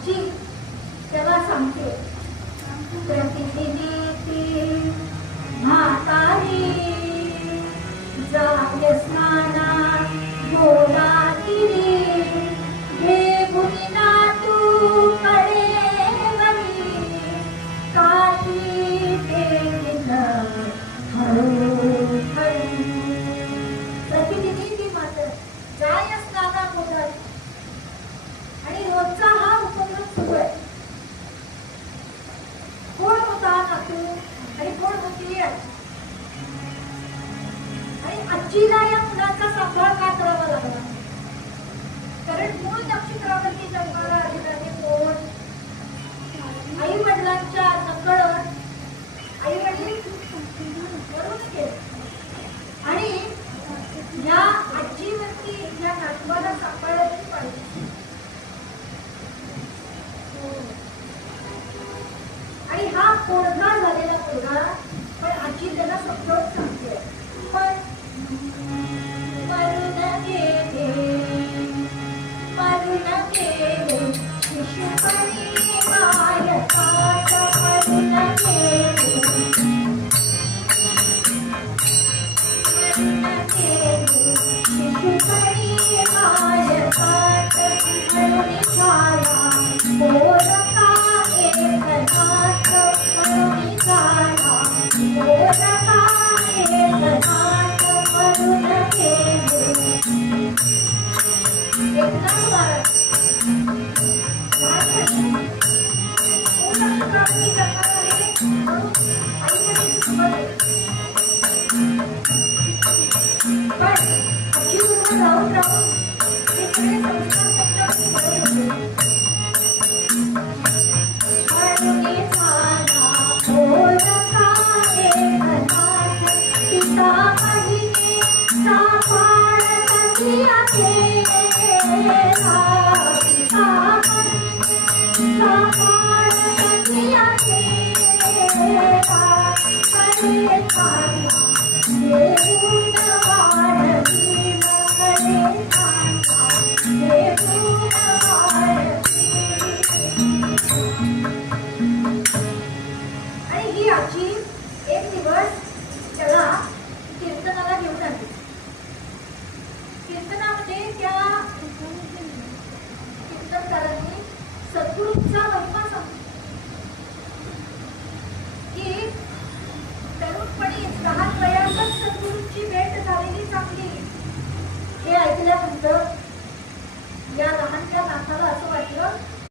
आजी तेव्हा सांगते, प्रतिदिनी म्हातारी जाय स्नानात गोदातीरी, घेऊन नातू कळेवरी, काठी ठेवीन हळूहळू. प्रतिदिनी ती मात्र जाय स्नानात गोदाती, आणि रोजचा हा उपक्रम सुरू आहे. कोण होता नातू आणि कोण होती आजी, आणि आजीला या मुलाचा सांभाळ का करावा लागला? कारण मूळ नक्षत्रावरती जन्माला आलेले कोण? आई वडिलांच्या नकळत आई वडील करून गेले, आणि या आजीवरती या नातवाला सांभाळायची पाहिजे. आणि हा कोणता झालेला मुलगा, पण आजी त्याला समजावून सांगते, पण मरून गेले शिशुपणी मायकात, मरून गेले शिशुपणी मायकात, मरून झाला मोरका एकनाथ, मरून झाला मोरका एकनाथ, मरून गेले. एकनाथ महाराज नक्षत्रावरती जन्माला आले म्हणून आईवडील समजले, पण आजी बरोबर राहून